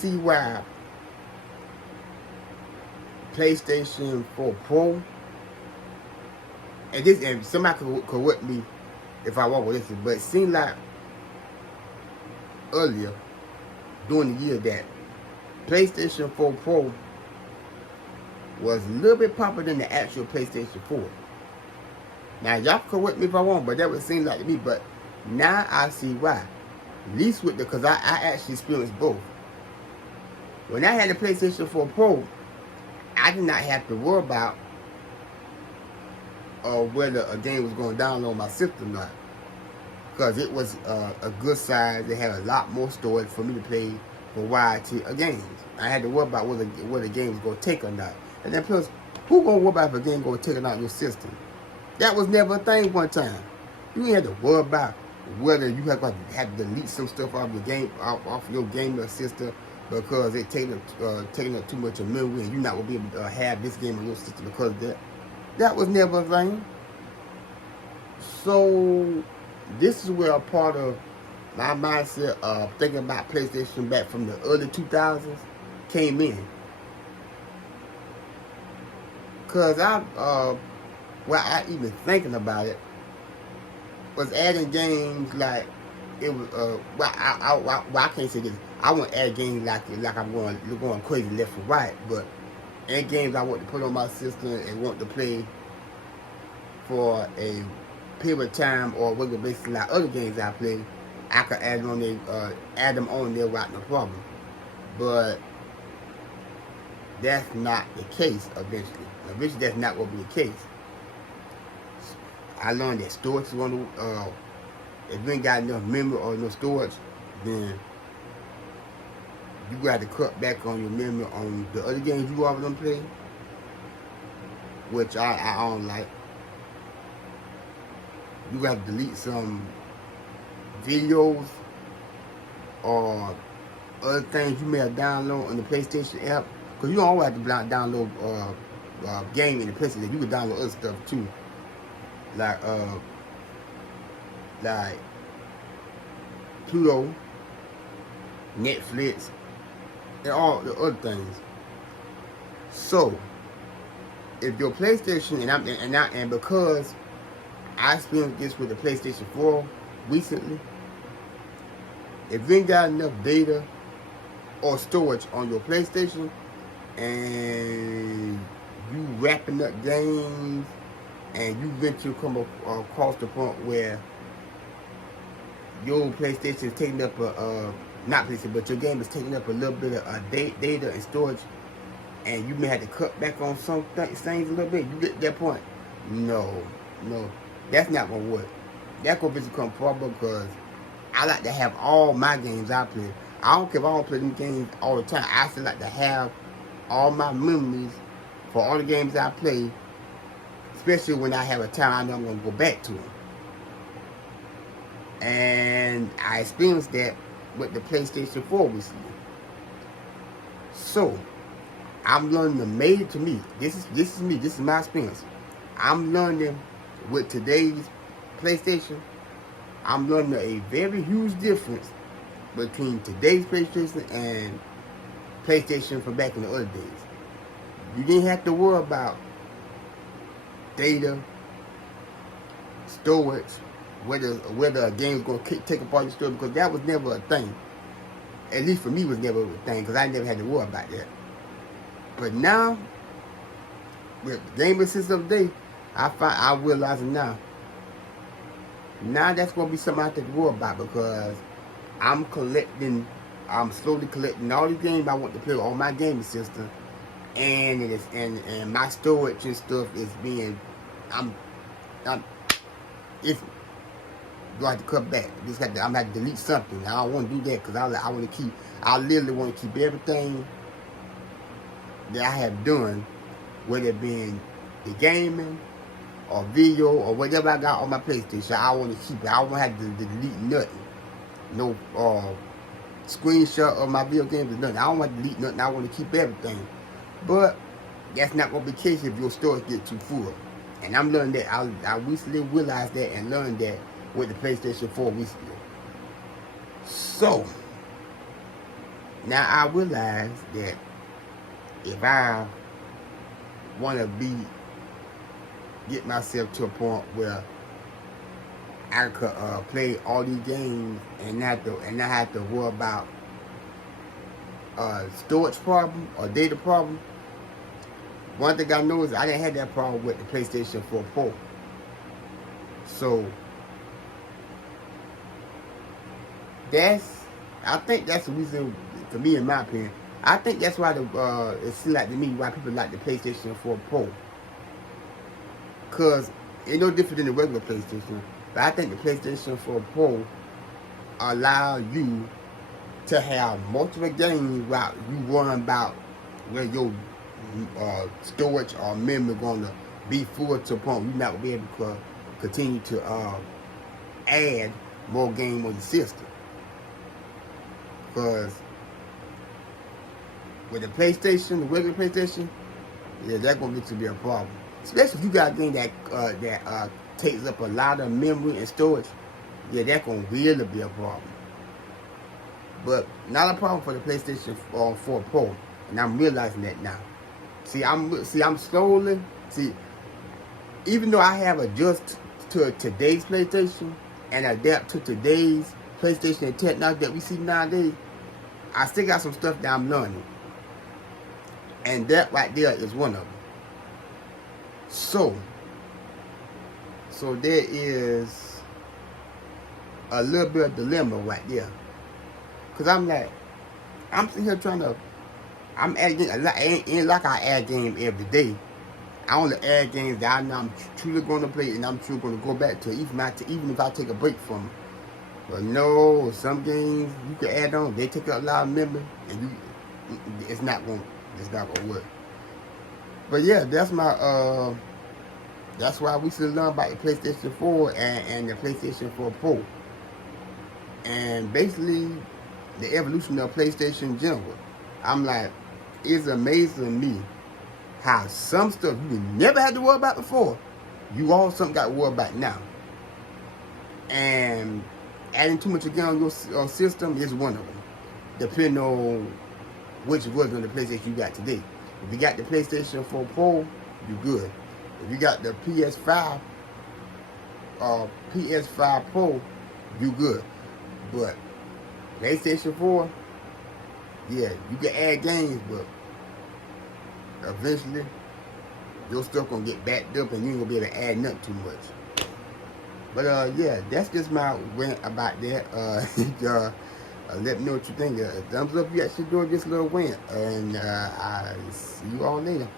see why PlayStation 4 Pro, and somebody could correct me if I wrong with this, but it seemed like earlier during the year that PlayStation 4 Pro was a little bit popular than the actual PlayStation 4. Now y'all correct me if I'm wrong, but that would seem like to me. But now I see why. At least with because I actually experienced both. When I had the PlayStation 4 Pro, I did not have to worry about whether a game was going to download my system or not, because it was a good size. They had a lot more storage for me to play a variety of games. I had to worry about whether the game was going to take or not. And then plus, who going to worry about if a game going to take or not your system? That was never a thing one time. You didn't have to worry about whether you have to delete some stuff off your game, off your game system, because it's taking up too much of memory, and you're not gonna be able to have this game on your system because of that. That was never a thing. So this is where a part of my mindset of thinking about PlayStation back from the early 2000s came in. Cause I even thinking about it was adding games like it was. I can't say this. I want to add games like I'm going crazy left and right, but add games I want to put on my system and want to play for a period of time, or whether basically like other games I play, I could add them on there without no problem. But that's not the case eventually. Eventually, that's not going to be the case. I learned that storage is going to, if you ain't got enough memory or no storage, then you got to cut back on your memory on the other games you already play, which I don't like. You got to delete some videos or other things you may have downloaded on the PlayStation app, because you don't always have to download game in the PlayStation. You can download other stuff too, like Pluto, Netflix, and all the other things. So if your PlayStation and because I experienced this with the PlayStation 4 recently, if you ain't got enough data or storage on your PlayStation and you wrapping up games and you eventually come across the point where your PlayStation is taking up not PlayStation, but your game is taking up a little bit of data and storage, and you may have to cut back on some things a little bit, you get to that point. No, that's not gonna work. That's gonna become a problem, because I like to have all my games I play. I don't care if I don't play them games all the time. I still like to have all my memories for all the games I play, especially when I have a time I know I'm gonna go back to them. And I experienced that with the PlayStation 4 recently. So I'm learning to made it to me. This is me. This is my experience. I'm learning with today's PlayStation. I'm learning a very huge difference between today's PlayStation and PlayStation from back in the other days. You didn't have to worry about data, storage, whether a game was going to take apart your storage, because that was never a thing. At least for me, it was never a thing, because I never had to worry about that. But now, with the gaming system today, I realize it now. Now that's going to be something I have to worry about, because I'm slowly collecting all these games I want to play on my gaming system, and and my storage and stuff is being, it's going to cut back. I'm going to have to delete something. I don't want to do that, because I literally want to keep everything that I have done, whether it be the gaming or video or whatever I got on my PlayStation. I want to keep it. I don't want to have to delete nothing. No screenshot of my video games or nothing. I don't want to delete nothing. I want to keep everything. But that's not going to be the case if your storage gets too full. And I'm learning that. I recently realized that and learned that with the PlayStation 4 recently. So Now I realize that if I want to get myself to a point where I could play all these games and not have to worry about storage problem or data problem. One thing I know is I didn't have that problem with the PlayStation 4 Pro. So I think that's the reason, for me, in my opinion. I think that's why it seems like to me why people like the PlayStation 4 Pro. Cause it's no different than the regular PlayStation, but I think the PlayStation 4 Pro allow you to have multiple games while you worrying about where your storage or memory going to be full to a point you're not going to be able to continue to add more games on the system. Because with the PlayStation, the regular PlayStation, yeah, that's going to get to be a problem. Especially if you got a game that takes up a lot of memory and storage, yeah, that's going to really be a problem. But not a problem for the PlayStation 4 Pro, and I'm realizing that now. I'm slowly, even though I have adjusted to today's PlayStation and adapt to today's PlayStation and technology that we see nowadays, I still got some stuff that I'm learning. And that right there is one of them. So there is a little bit of dilemma right there. Because I'm sitting here I'm adding a lot. Ain't like I add games every day. I only add games that I know I'm truly going to play and I'm truly going to go back to, even if I take a break from it. But no, some games you can add on, they take up a lot of memory, and it's not going to work. But yeah, that's why we should learn about the PlayStation 4 and the PlayStation 4 Pro. And basically, the evolution of PlayStation in general. I'm like, it's amazing to me how some stuff you never had to worry about before, you all something got to worry about now. And adding too much again on your system is one of them, depending on which version of the PlayStation you got today. If you got the PlayStation 4 Pro, you good. If you got the PS5 Pro, you good. But PlayStation 4, yeah, you can add games, but eventually your stuff gonna get backed up and you ain't gonna be able to add nothing too much. But yeah, that's just my rant about that. Let me know what you think. Thumbs up if you actually doing this little rant, and I'll see you all later.